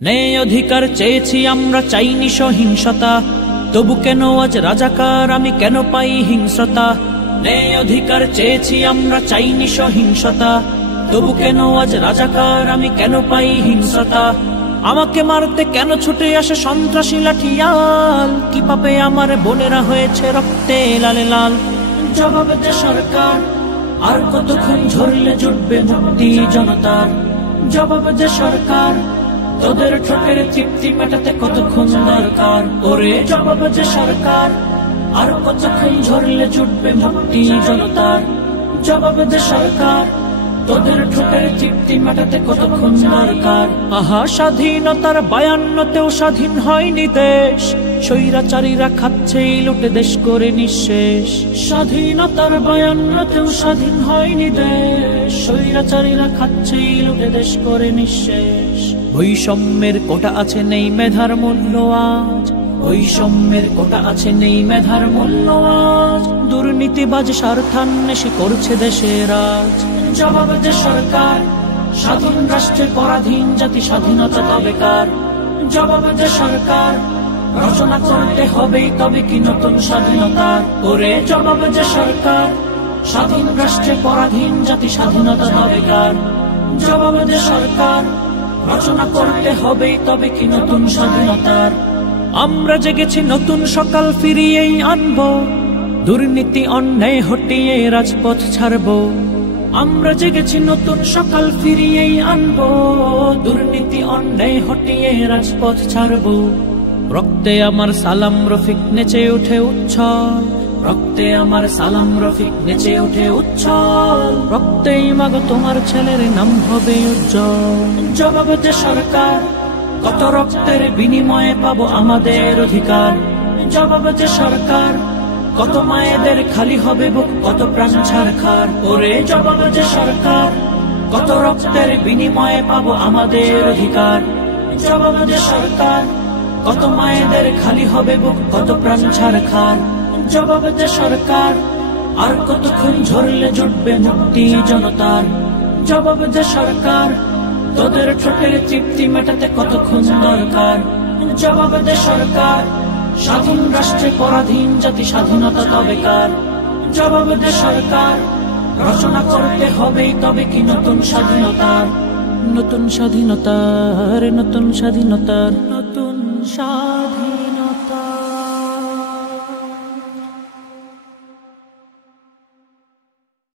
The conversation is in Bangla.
ন্যায় অধিকার চেয়েছি আমরা, চাইনি সহিংসতা, তবু কেন আজ রাজাকার, আমি কেন পাই হিংস্রতা। ন্যায় অধিকার চেয়েছি আমরা, চাইনি সহিংসতা, তবু কেন আজ রাজাকার, আমি কেন পাই হিংস্রতা। আমাকে মারতে কেন ছুটে আসে সন্ত্রাসী লাঠিয়াল, কি পাবে আমার বোনেরা হয়েছে রক্তে লালে লাল। জবাব দে সরকার, আর কতক্ষণ ঝরলে জুটবে মুক্তি জনতার। জবাব দে সরকার, তোদের ঠোঁটের তৃপ্তি মেটাতে কতক্ষণ দরকার। ওরে জবাব দে সরকার, আর কতক্ষণ ঝরলে জুটবে মুক্তি জনতার। জবাব দে সরকার, তোদের ঠোঁটের তৃপ্তি মেটাতে কতক্ষণ দরকার। আহা, স্বাধীনতার 52তেও স্বাধীন হয়নি দেশ, স্বৈরাচারীরা খাচ্ছেই লুটে দেশ করে নিঃশেষ। স্বাধীনতার 52তেও স্বাধীন হয়নি দেশ, স্বৈরাচারীরা খাচ্ছেই লুটে দেশ করে নিঃশেষ। বৈষম্যের কোটা আছে, নেই মেধার মূল্য আজ। বৈষম্যের কোটা আছে, নেই মেধার মূল্য আজ। দুর্নীতিবাজ স্বার্থান্বেষী করছে দেশের রাজ। জবাব দে সরকার, স্বাধীন রাষ্ট্রে পরাধীন জাতি স্বাধীনতা তবে কার। জবাব দে সরকার, রচনা করতে হবেই তবে কি নতুন স্বাধীনতার। ওরে জবাব দে সরকার, স্বাধীন রাষ্ট্রে পরাধীন জাতি স্বাধীনতা তবে কার। জবাব দে সরকার, রচনা করতে হবেই তবে কি নতুন স্বাধীনতার। আমরা জেগেছি নতুন সকাল ফিরিয়েই আনবো, দুর্নীতি অন্যায় হটিয়ে রাজপথ ছাড়বো। আমরা জেগেছি নতুন সকাল ফিরিয়েই আনবো, দুর্নীতি অন্যায় হটিয়ে রাজপথ ছাড়বো। রক্তে আমার সালাম রফিক নেচে উঠে উচ্ছল, রক্তে আমার সালাম রফিক নেচে উঠে উচ্ছল। রক্তেই মাগো তোমার ছেলের নাম হবে উজ্জ্বল। জবাব দে সরকার, কত রক্তের বিনিময়ে পাবো আমাদের অধিকার। জবাব দে সরকার, কত মায়েদের খালি হবে বুক, কত প্রাণ ছারখার। ওরে জবাব দে সরকার, কত রক্তের বিনিময়ে পাবো আমাদের অধিকার। জবাব দে সরকার, কত মায়েদের খালি হবে বুক, কত প্রাণ ছারখার। জবাব দে সরকার, আর কতক্ষণ ঝরলে জুটবে মুক্তি জনতার। জবাব দে সরকার, তোদের ঠোঁটের তৃপ্তি মেটাতে কতক্ষণ দরকার। জবাব দে সরকার, স্বাধীন রাষ্ট্রে পরাধীন জাতি স্বাধীনতা তবে কার। জবাব দে সরকার, রচনা করতে হবেই তবে কি নতুন স্বাধীনতার। নতুন স্বাধীনতার, নতুন স্বাধীনতার, নতুন স্বাধীন।